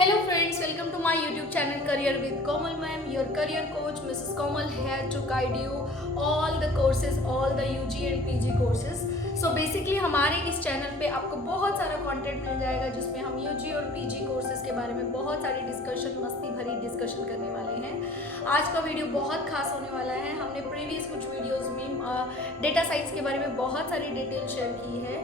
Hello friends, welcome to my YouTube channel Career with Komal ma'am. Your career coach Mrs. Komal here to guide you all the courses, all the UG and PG courses. So basically हमारे इस channel पे आपको बहुत सारा content मिल जाएगा जिसमें हम UG और PG कोर्सेज के बारे में बहुत सारी डिस्कशन, मस्ती भरी डिस्कशन करने वाले हैं। आज का वीडियो बहुत खास होने वाला है। हमने प्रीवियस कुछ वीडियोस में डेटा साइंस के बारे में बहुत सारी डिटेल शेयर की है।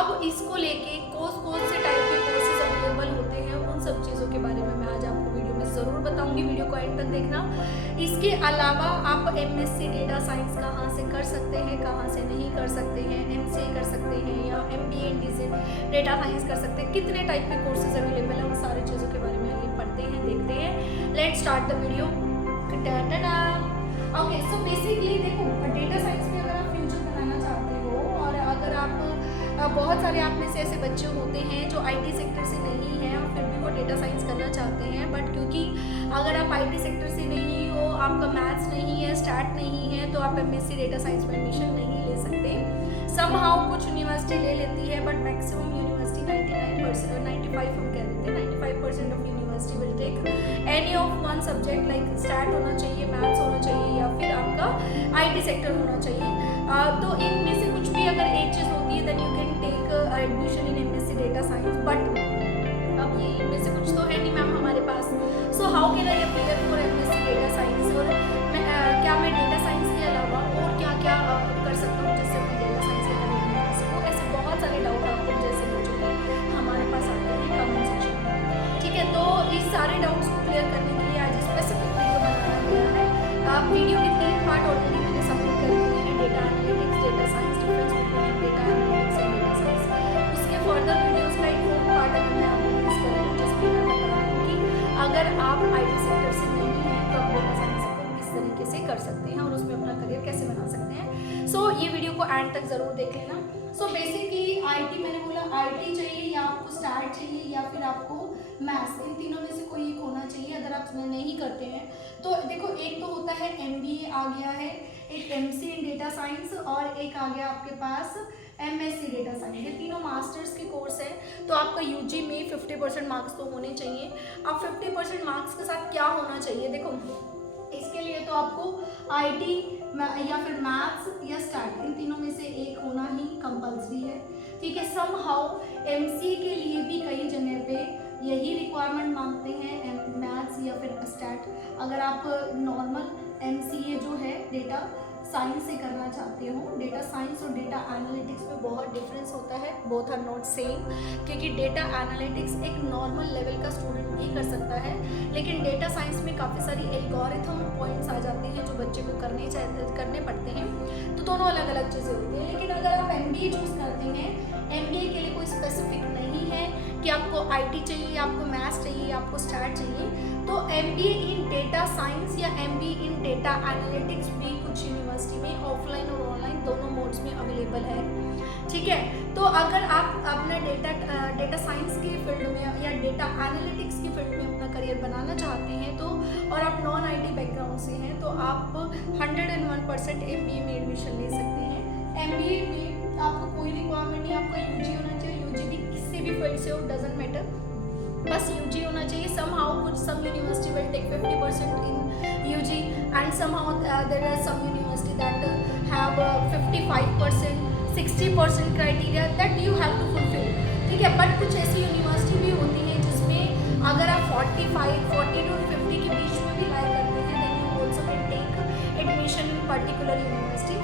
अब इसको लेके कौन से टाइप के कोर्सेज अवेलेबल होते हैं, उन सब चीज़ों के बारे में मैं आज आपको वीडियो में ज़रूर बताऊंगी। वीडियो को एंड तक देखना। इसके अलावा आप MSc डेटा साइंस कहाँ से कर सकते हैं, कहाँ से नहीं कर सकते हैं, MCA कर सकते हैं या MBA एंड डेटा साइंस कर सकते हैं, कितने टाइप के कोर्सेज अवेलेबल हैं, उन सारी चीज़ों के बारे में आइए पढ़ते हैं, देखते हैं। Let's start the video. Okay, so basically देखो, डेटा साइंस में अगर आप फ्यूचर बनाना चाहते हो और अगर आप बहुत सारे आप में से ऐसे बच्चे होते हैं जो IT सेक्टर से नहीं हैं और फिर भी वो डेटा साइंस करना चाहते हैं, बट क्योंकि अगर आप IT सेक्टर से नहीं हो, आपका मैथ्स नहीं है, स्टैट नहीं है, तो आप MSc डेटा साइंस में एडमिशन नहीं ले सकते। समहाउ कुछ यूनिवर्सिटी ले लेती है, बट मैक्सिमम यूनिवर्सिटी 99%, 95 हम कह देते हैं, 95% of university will take any of one subject, like stat होना चाहिए, मैथ्स होना चाहिए या फिर आपका IT सेक्टर होना चाहिए। तो इनमें से कुछ भी अगर एक चीज़ होती है then you can take admission in MSc data science, but अब ये इनमें से कुछ तो है नहीं मैम हमारे पास। So how can I appear for MSc data science, और क्या मैं डेटा साइंस के अलावा और क्या क्या कर सकता हूँ जिससे मैं डेटा साइंस के करियर में आ सकूँ। ऐसे बहुत सारे डाउट आपको जैसे पूछो कि हमारे पास आते हैं कमेंट सेक्शन में, ठीक है। तो इस सारे डाउट्स को क्लियर करने के लिए आज स्पेसिफिक वीडियो बनाया गया है। वीडियो के 3 पार्ट ऑलरेडी मैंने सबमिट कर दिए हैं, data analytics, data science, difference between data analytics and data science. उसके फर्दर वीडियोस का एक 4 पार्ट अगर मैं आपको मिस कर रही हूँ, जिसमें मैं बता रही हूँ कि अगर आप IT सेक्टर से नहीं हैं तो आप डेटा साइंस को किस तरीके से कर सकते हैं और उसमें अपना करियर कैसे बना सकते हैं। सो ये वीडियो को एंड तक ज़रूर देख लेना। सो बेसिकली IT, मैंने बोला IT चाहिए या आपको स्टार्ट चाहिए या फिर आपको मैथ्स, इन तीनों में से कोई एक होना चाहिए। अगर आप नहीं करते हैं तो देखो, एक तो होता है MBA आ गया है, एक MCA इन डेटा साइंस और एक आ गया आपके पास MSc डेटा साइंस। ये तीनों मास्टर्स के कोर्स है। तो आपका UG में 50% मार्क्स तो होने चाहिए। अब 50% मार्क्स के साथ क्या होना चाहिए, देखो इसके लिए तो आपको IT या फिर मैथ्स या स्टैट, इन तीनों में से एक होना ही कंपल्सरी है, ठीक है। समहाउ MCA के लिए भी कई जगह पे यही रिक्वायरमेंट मांगते हैं, मैथ्स या फिर स्टैट। अगर आप नॉर्मल MCA जो है डेटा साइंस से करना चाहते हो, डेटा साइंस और डेटा एनालिटिक्स में बहुत डिफरेंस होता है, बोथ आर नॉट सेम, क्योंकि डेटा एनालिटिक्स एक नॉर्मल लेवल का स्टूडेंट भी कर सकता है, लेकिन डेटा साइंस में काफ़ी सारी एल्गोरिथम पॉइंट्स आ जाते हैं जो बच्चे को करने पड़ते हैं। तो दोनों अलग अलग चीज़ें होती हैं। लेकिन अगर आप MBA चूज़ करते हैं, MBA के लिए कोई स्पेसिफिक नहीं है कि आपको IT चाहिए या आपको मैथ्स चाहिए या आपको स्टैट चाहिए, तो MBA इन डेटा साइंस या MBA इन डेटा एनालिटिक्स भी कुछ यूनिवर्सिटी में ऑफलाइन और ऑनलाइन दोनों मोड्स में अवेलेबल है, ठीक है। तो अगर आप अपना डेटा साइंस के फील्ड में या डेटा एनालिटिक्स की फील्ड में अपना करियर बनाना चाहते हैं तो, और आप नॉन IT बैकग्राउंड से हैं, तो आप 101% MBA में एडमिशन ले सकते हैं। MBA में आपको कोई रिक्वायरमेंट नहीं, आपका UG होना चाहिए। UG भी किसी भी फील्ड से हो, डजेंट मैटर, बस UG होना चाहिए। somehow कुछ some university will take 50% in UG and somehow there are some university that have 55%, 60% criteria that you have to fulfill, ठीक है। बट कुछ ऐसी यूनिवर्सिटी भी होती हैं जिसमें अगर आप 40 to 50 के बीच में भी लाई करते हैं, then you also can take admission in particular university।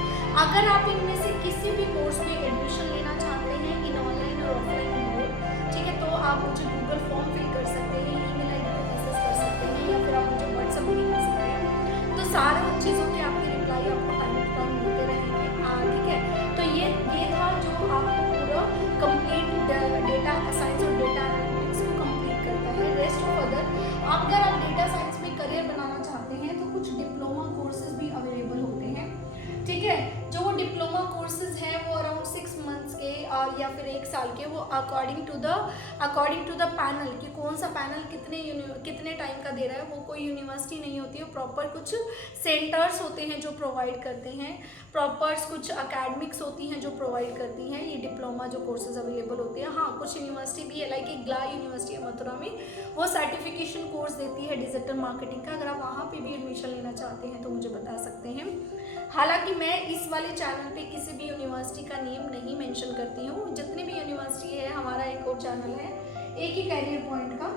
अगर आप इनमें से किसी भी कोर्स में एडमिशन लेना चाहते हैं इन ऑनलाइन और ऑफलाइन मोड, ठीक है, तो आप मुझे गूगल फॉर्म फिल कर सकते हैं, email ID पे मैसेज कर सकते हैं या फिर आप मुझे WhatsApp भी कर सकते हैं। तो सारे चीज़ों के आपके रिप्लाई आपको टाइम टू टाइम मिलते रहेंगे, ठीक है। तो ये था जो आपको पूरा कंप्लीट डेटा साइंस और डेटा एनालिटिक्स को कंप्लीट करता है। रेस्ट ऑफ अदर, अगर आप डेटा साइंस में करियर बनाना चाहते हैं तो कुछ डिप्लोमा कोर्सेज भी अवेलेबल होते हैं, ठीक है। जो वो डिप्लोमा कोर्सेज हैं वो अराउंड 6 मंथ्स के और या फिर 1 साल के वो अकॉर्डिंग टू द पैनल कि कौन सा पैनल कितने टाइम का दे रहा है। वो कोई यूनिवर्सिटी नहीं होती है, प्रॉपर कुछ सेंटर्स होते हैं जो प्रोवाइड करते हैं, प्रॉपर कुछ अकेडमिक्स होती हैं जो प्रोवाइड करती हैं ये डिप्लोमा जो कोर्सेज अवेलेबल होते हैं। हाँ, कुछ यूनिवर्सिटी भी है, लाइक एक ग्ला यूनिवर्सिटी है मथुरा में, वो सर्टिफिकेशन कोर्स देती है डिजिटल मार्केटिंग का। अगर आप वहाँ पे भी एडमिशन लेना चाहते हैं तो मुझे बता सकते हैं। हालांकि मैं इस वाले चैनल पे किसी भी यूनिवर्सिटी का नेम नहीं मेंशन करती हूँ। जितनी भी यूनिवर्सिटी है, हमारा एक और चैनल है एक ही कैरियर पॉइंट का,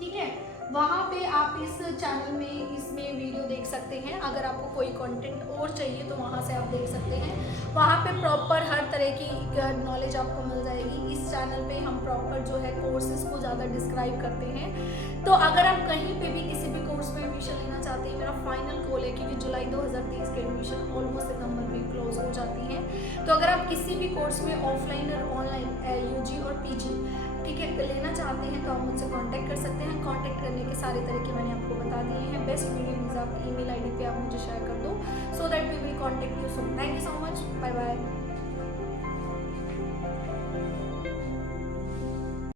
ठीक है, वहाँ पे आप इस चैनल में इसमें वीडियो देख सकते हैं। अगर आपको कोई कंटेंट और चाहिए तो वहाँ से आप देख सकते हैं। वहाँ पे प्रॉपर हर तरह की नॉलेज आपको मिल जाएगी। इस चैनल पे हम प्रॉपर जो है कोर्सेज को ज़्यादा डिस्क्राइब करते हैं। तो अगर आप कहीं पे भी किसी भी कोर्स में एडमिशन लेना चाहते हैं, मेरा फाइनल गोल है क्योंकि जुलाई 2023 के एडमिशन ऑलमोस्ट सितंबर में क्लोज हो जाती हैं। तो अगर आप किसी भी कोर्स में ऑफलाइन और ऑनलाइन यूजी और पीजी, ठीक है, लेना चाहते हैं तो आप मुझसे कांटेक्ट कर सकते हैं। कांटेक्ट करने के सारे तरीके मैंने आपको बता दिए हैं। बेस्ट वीडियोज आपकी ईमेल आईडी पे आप मुझे शेयर कर दो, so that we will contact you soon. Thank you so much, bye bye.